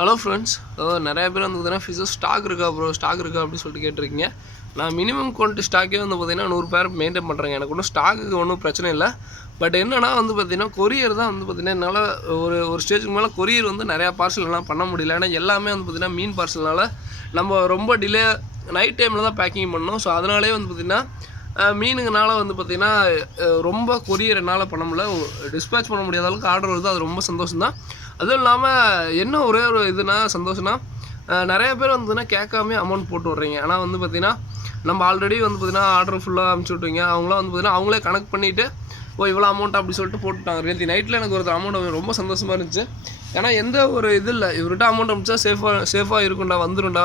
Hello friends, நிறைய பேர் வந்து பார்த்தீங்கன்னா ஃபிஷ்ஷஸ் ஸ்டாக் இருக்கா அப்படின்னு சொல்லிட்டு கேட்டிருக்கீங்க. நான் மினிமம் குவாலிட்டி ஸ்டாக்கே வந்து பார்த்தீங்கன்னா 100 பேர் மெயின்டைன் பண்ணுறேங்க. எனக்கு ஒன்றும் ஸ்டாக்குக்கு ஒன்றும் பிரச்சனை இல்லை. பட் என்னன்னா வந்து பார்த்தீங்கன்னா கொரியர் தான் வந்து பார்த்தீங்கன்னா என்னால் ஒரு ஸ்டேஜுக்கு மேலே கொரியர் வந்து நிறையா பார்சல் எல்லாம் பண்ண முடியல. ஏன்னா எல்லாமே வந்து பார்த்தீங்கன்னா மீன் பார்சல்னால நம்ம ரொம்ப டிலே நைட் டைமில் தான் பேக்கிங் பண்ணோம். ஸோ அதனாலே வந்து பார்த்திங்கன்னா மீனுங்கனால வந்து பார்த்திங்கன்னா ரொம்ப கொரியர் என்னால் பண்ண முடியல. டிஸ்பேச் பண்ண முடியாத அளவுக்கு ஆர்டர் வருது. அது ரொம்ப சந்தோஷம் தான். அதுவும் இல்லாமல் என்ன ஒரே ஒரு இதுனா சந்தோஷம்னா நிறைய பேர் வந்துன்னா கேட்காமே அமௌண்ட் போட்டு விட்றீங்க. ஆனால் வந்து பார்த்திங்கன்னா நம்ம ஆல்ரெடி வந்து பார்த்திங்கன்னா ஆர்டர் ஃபுல்லாக அனுப்பிச்சி விட்ருவீங்க. அவங்களாம் வந்து பார்த்திங்கன்னா அவங்களே கனெக்ட் பண்ணிவிட்டு இவ்வளோ அமௌண்ட் அப்படி சொல்லிட்டு போட்டுட்டாங்க. நேற்று நைட்டில் எனக்கு ஒரு அமௌண்ட் ரொம்ப சந்தோஷமாக இருந்துச்சு. ஏன்னா எந்த ஒரு இது இல்லை, இவர்கிட்ட அமௌண்ட் அனுப்பிச்சா சேஃபாக இருக்கும்டா, வந்துடும்டா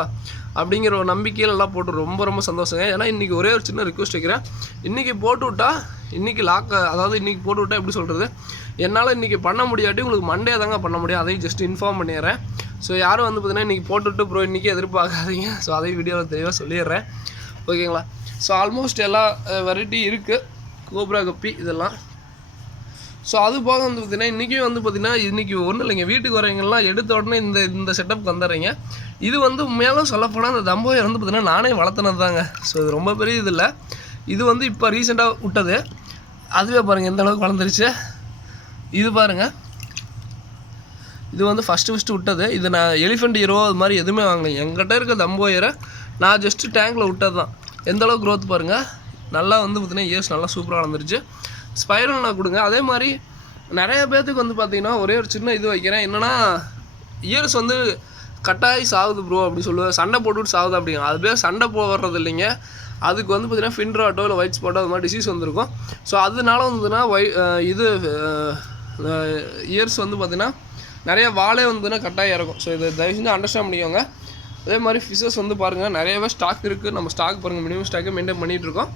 அப்படிங்கிற ஒரு நம்பிக்கையில் எல்லாம் போட்டு ரொம்ப சந்தோஷங்க. ஏன்னா இன்றைக்கி ஒரே ஒரு சின்ன ரிக்வஸ்ட் வைக்கிறேன். இன்றைக்கி போட்டு விட்டா இன்றைக்கி அதாவது இன்றைக்கி போட்டு விட்டா எப்படி சொல்கிறது, என்னால் இன்றைக்கி பண்ண முடியாட்டி உங்களுக்கு மண்டே தாங்க பண்ண முடியும். அதையும் ஜஸ்ட் இன்ஃபார்ம் பண்ணிடுறேன். ஸோ யாரும் வந்து பார்த்திங்கன்னா இன்றைக்கி போட்டுவிட்டு ப்ரோ இன்றைக்கி எதிர்பார்க்காதீங்க. ஸோ அதையும் வீடியோவில் தெளிவாக சொல்லிடுறேன், ஓகேங்களா. ஸோ ஆல்மோஸ்ட் எல்லா வெரைட்டி இருக்குது, கோப்ரா கப்பி இதெல்லாம். ஸோ அது போக வந்து பார்த்திங்கன்னா இன்றைக்கும் வந்து பார்த்திங்கன்னா இன்றைக்கி ஒன்றும் இல்லைங்க, வீட்டுக்கு வரவங்கெல்லாம் எடுத்த உடனே இந்த செட்டப்புக்கு வந்துடுறீங்க. இது வந்து உண்மையாலும் சொல்லப்போனால் அந்த தம்போயை வந்து பார்த்திங்கன்னா நானே வளர்த்துனது தாங்க. ஸோ இது ரொம்ப பெரிய இது இல்லை. இது வந்து இப்போ ரீசெண்டாக விட்டது. அதுவே பாருங்கள் எந்த அளவுக்கு வளர்ந்துருச்சு. இது பாருங்கள், இது வந்து ஃபஸ்ட்டு விட்டது. இது நான் எலிஃபெண்ட் ஹீரோ அது மாதிரி எதுவுமே வாங்கலை. என்கிட்ட இருக்க தம்போயரை நான் ஜஸ்ட்டு டேங்கில் விட்டது தான். எந்த அளவுக்கு க்ரோத் பாருங்கள். நல்லா வந்து பார்த்திங்கன்னா இயர்ஸ் நல்லா சூப்பராக வளர்ந்துருச்சு. ஸ்பைரல் நான் கொடுங்க. அதே மாதிரி நிறைய பேர்த்துக்கு வந்து பார்த்திங்கன்னா ஒரே ஒரு சின்ன இது வைக்கிறேன். என்னென்னா இயர்ஸ் வந்து கட்டாயி சாகுது ப்ரோ அப்படி சொல்லுவேன். சண்டை போட்டுவிட்டு சாகுது அப்படிங்க. அது பேர் சண்டை போடுறது இல்லைங்க. அதுக்கு வந்து பார்த்திங்கன்னா ஃபின்ராட்டோ இல்லை ஒயிட் ஸ்பாட்டோ அது மாதிரி டிசீஸ் வந்துருக்கும். ஸோ அதனால வந்துன்னா இது இயர்ஸ் வந்து பார்த்திங்கன்னா நிறைய வாழை வந்துன்னா கட்டாயம் இறக்கும். ஸோ இதை தயவு செஞ்சு அண்டர்ஸ்டாண்ட் பண்ணிக்கோங்க. அதே மாதிரி ஃபிஷ்ஷஸ் வந்து பாருங்கள் நிறையவே ஸ்டாக் இருக்குது. நம்ம ஸ்டாக் பாருங்கள் மினிமம் ஸ்டாக்கை மெயின்டைன் பண்ணிகிட்ருக்கோம்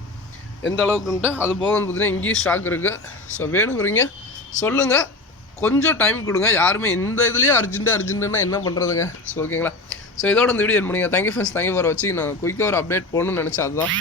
எந்த அளவுக்குன்ட்டு. அது போக வந்து பார்த்திங்கன்னா இங்கேயும் ஸ்டாக் இருக்குது. ஸோ வேணுங்கிறீங்க சொல்லுங்கள், கொஞ்சம் டைம் கொடுங்க. யாருமே இந்த இதுலேயே அர்ஜென்ட்டுன்னா என்ன பண்ணுறதுங்க. ஸோ ஓகேங்களா. ஸோ இதோட இந்த வீடியோ என் பண்ணுங்க. தேங்க்யூ ஃப்ரெண்ட்ஸ், தேங்க்யூ ஃபார் வச்சு. நான் குயிக்காக ஒரு அப்டேட் போகணுன்னு நினச்சேன், அதுதான்.